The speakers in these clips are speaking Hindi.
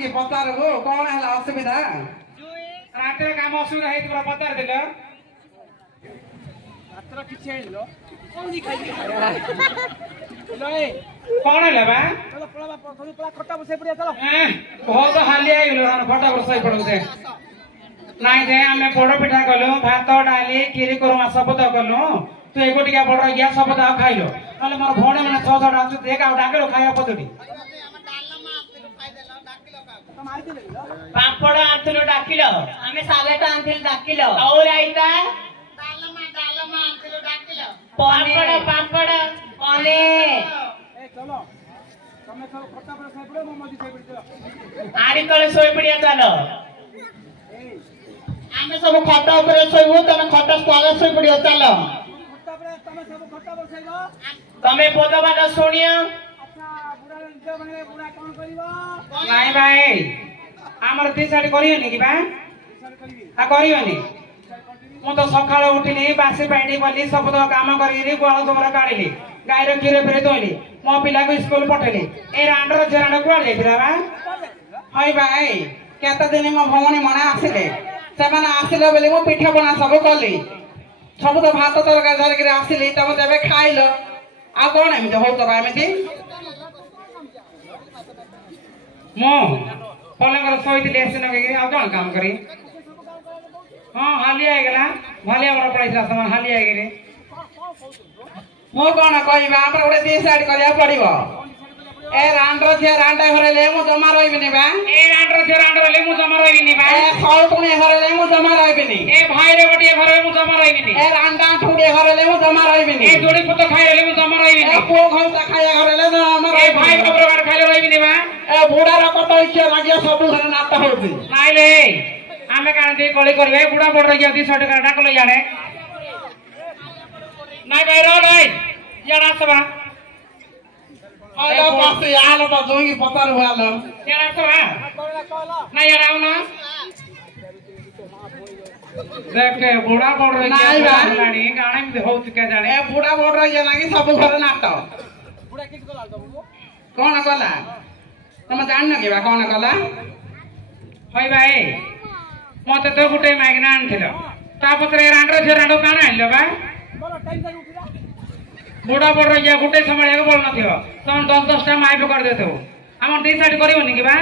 जोगी पचारबो कोन हला असुविधा रात काम असुविधा है तोरा पचार देल मात्र किछ हेलो कोनी खाइ लय कौन है बा चलो पळा थोड़ी पळा खट्टा बसे पड़िया चलो बहुत हाली आई गेलो फटा बसाई पड़ो से नहीं दे आमे पोड़ पिठा कलो भात डाली खीरी कुरमा सब तो कलो तू एको टिका बड़ गया सब तो खाइलो नले मोर भौणे माने 600 डाकु देख आ डाकलो खाया पतुडी पापड़ आंथिलो डाकिलो आमे सालेटा आंथिल डाकिलो और आइता डालमा आंथिलो डाकिलो पापड़ पने ए चलो तमे सब खट्टा पर सई पड़ो मम्मा जी सई पड़ो आड़ी तले सोई पड़िया चलो आमे सब खट्टा ऊपर सोइबो तमे खट्टा तले सोई पड़ियो चलो खट्टा पर तमे सब खट्टा पर सईबो तमे पोदा बाटा सुनियो अच्छा बुढ़ा निज बने बुढ़ा कोन करिवो नहीं भाई आमर ती साडी करियोनी कि बा आ करियोनी मु तो सकाळ उठिली बासी पाइडी बली सब तो काम करिरी गुआल गोबर काढिली गाईर खीर फेरे दोइली मो पिला को स्कूल पठेली ए रांडर जेरांड कुआ लेथिला बा हई भाई केते दिन मो भौणी मना आसिले सेमाने आसिले बोली मो पिठा बना सब कली सब तो भात तरकारी धरिक आसिली तब देबे खाइलो आ कोन एमिते होतो बा एमिते मो पलंगर सोइतिली एसिन के आ कोन काम करी हां हाली आइ गेला भाले हमरा पड़ैला समान हाली आइ गेरे मो कोन कहइबा हमरा ओडे डिसाइड करिया पड़िबो ए रांडर जे रांडा हरेले मु जमा रहिबिनी बा ए रांडर जे रांडर ले मु जमा रहिबिनी बा ए खौटुनी हरेले मु जमा रहिबिनी ए भाई रे बटिया घरे मु जमा रहिबिनी ए रांडा ठुडी हरेले मु जमा रहिबिनी ए जोड़ी पुत खाइ ले मु जमा रहिबिनी ए पो खौटा खाया हरेले न हमर ए भाई बबर खाइ रहिबिनी बा ए बुढ़ा रकत इच्छा लागिया सब घरे नाता होती नाइ ले आमे कान दे कली करबे बुढ़ा बड़ रहिया 200 टका डाकलो याडे नाइ भाई रो नाइ याडा सबा आलो पासे आलो त जोगी पतार हुआलो याडा सबा नाइ याडा आउना देखे बुढ़ा बड़ रहिया लानी गाने में होत के जाने ए बुढ़ा बड़ रहिया लागी सब घरे नाता बुढ़ा किस को लाल दबो कोन कला तुम जान न केबा कोन कला हई भाई मते तो गुटे मागना आनथिलो तापत्रे रांडर जे रांडो काना आइलो बा बोलो टाइम से उठिरा बुढ़ा बड़ रहिया गुटे समय एगो बोल नथियो तम 10 टा माइप कर देतो हम डिसाइड करिवनी कि बा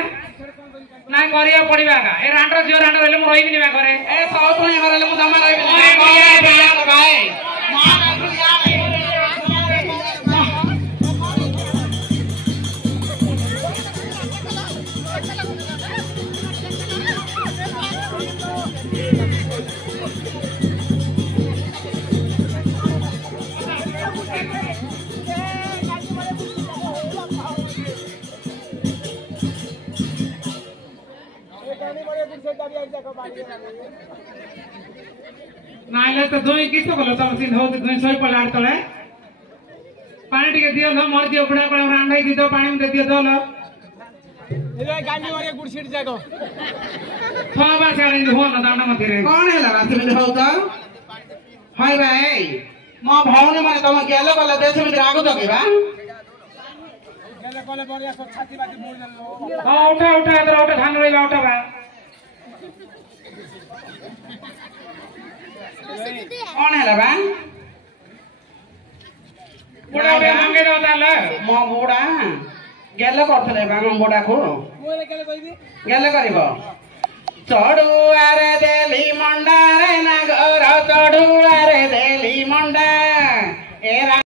ना करिया पड़िबा का ए रांडर जे रांडर ले मु रहिबिनी बा करे ए सौतुनी हरेले मु जमा रहिबिनी भाई नाइले तो दोई कितो कलो तम सिन होत दोई सोई पलाड़ तळे पानी टिके दियो लो मोर दियो बुढ़ा कोळे रांडाई दी दो पानी में दियो दो लो इले गांडी मारे गुड़ सीट जागो थोबा सारे हो न दांडा मत रे कोन हेला रात में होत हई भाई मो भौणी माने तम गेलो कला देश में रागो तो केबा गेले कोले बरिया सब छाती बाती मोड़ देलो हां उठा उठा इधर उठा धान रही उठा बा कोन हेला बा बुढ़ा बे मांगे दो ताल मो बुढ़ा गेलो करथले बा मो बुढ़ा को मोले गेले कइबी गेलो करिवो चढ़ू आरे देली मंडा